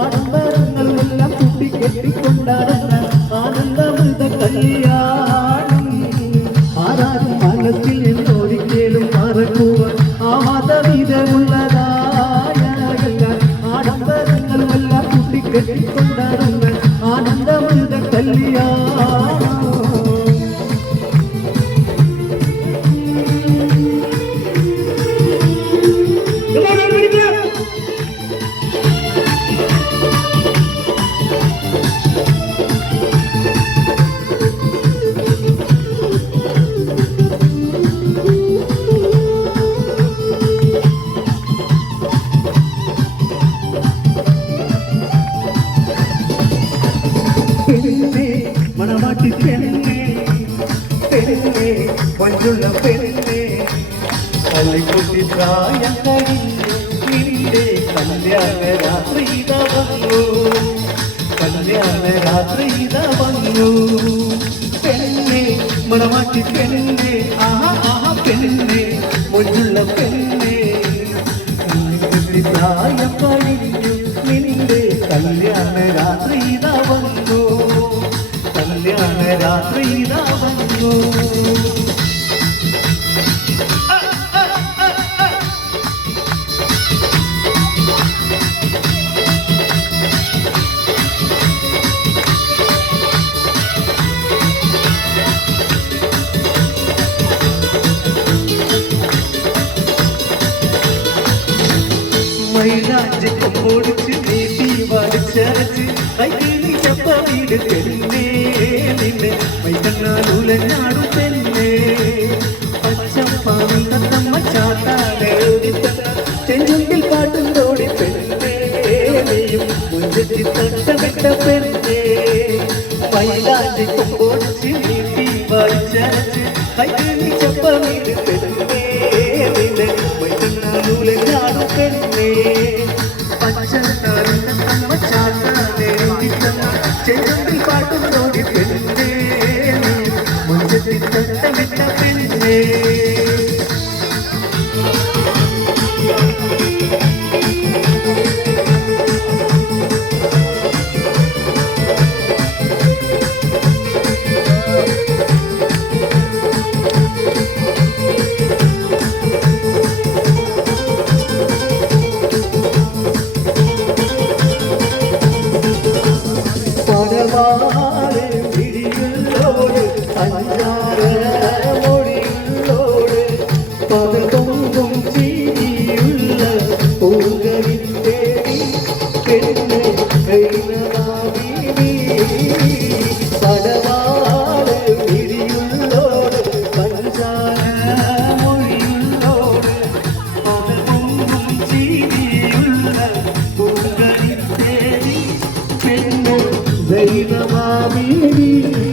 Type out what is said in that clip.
ആഡംബരങ്ങളെല്ലാം കൂട്ടിക്കെട്ടിക്കൊണ്ടാടുന്ന ആനന്ദമൃത കല്യാണം ആരാരും മനസ്സിൽ എന്നൊരിക്കലും മറക്കുവാൻ ആവാതവിധമുള്ളതായ ആഡംബരങ്ങളെല്ലാം കൂട്ടിക്കെട്ടിക്കൊണ്ടാടുന്ന ആനന്ദമൃത കല്യാണം മണവാട്ടി പെണ്ണേ പെണ്ണേ മഞ്ജുള്ള പെണ്ണേ പള്ളിക്കുട്ടി പ്രായം കഴിഞ്ഞു നിന്റെ കല്യാണ രാത്രി വന്നു കല്യാണ രാത്രി വന്നു പെണ്ണേ മണവാട്ടി പെണ്ണേ ആഹാ ആഹാ പെണ്ണേ മഞ്ജുള്ള പെണ്ണേ പള്ളിക്കുട്ടി പ്രായം കഴിഞ്ഞു നിന്റെ കല്യാണ രാത്രി വന്നു കല്യാണ രാത്രി വന്നു മൈലാഞ്ചി കൊമ്പൊടിച്ച് നീട്ടി വലിച്ചരച്ച് കൈകിളിച്ചപ്പ വീട് പെണ്ണേ നിന്നെ മൈതണ്ണാലുലഞ്ഞാടും പെണ്ണേ പച്ചപ്പാവിൽ തന്നമ്മ ചാത്താനെഴുതി ചെഞ്ചുണ്ടിൽ പാട്ടും തോടി പെണ്ണേ നീയും മുഞ്ചത്തി തട്ടമിട്ട പെണ്ണേ മൈലാഞ്ചി കൊമ്പൊടിച്ച് നീട്ടി വലിച്ചരച്ച് കൈകിളിച്ചപ്പ വീട് പെണ്ണേ നിന്നെ മൈതണ്ണാലുലഞ്ഞാടും പെണ്ണേ പച്ചത്താറിൽ തന്നമ്മ ചാത്താനെഴുതി ചെഞ്ചുണ്ടിൽ പാട്ടും തോടി പെണ്ണേ മുഞ്ചത്തി തട്ടമിട്ട പെണ്ണേ പടവാളെ വിഴിയുള്ളോട് അഞ്ചാറ മൊഴിയുള്ളോട് പതകൊങ്കും ചിരിയുള്ള പൂങ്കരിത്തേടി പെണ്ണ് കൈനവാദിനി പടവാളെ വിഴിയുള്ളോട് അഞ്ചാറ മൊഴിയുള്ളോട് പതകൊങ്കും ചിരിയുള്ള പൂങ്കരിത്തേടി പെണ്ണ് Zainab Amiri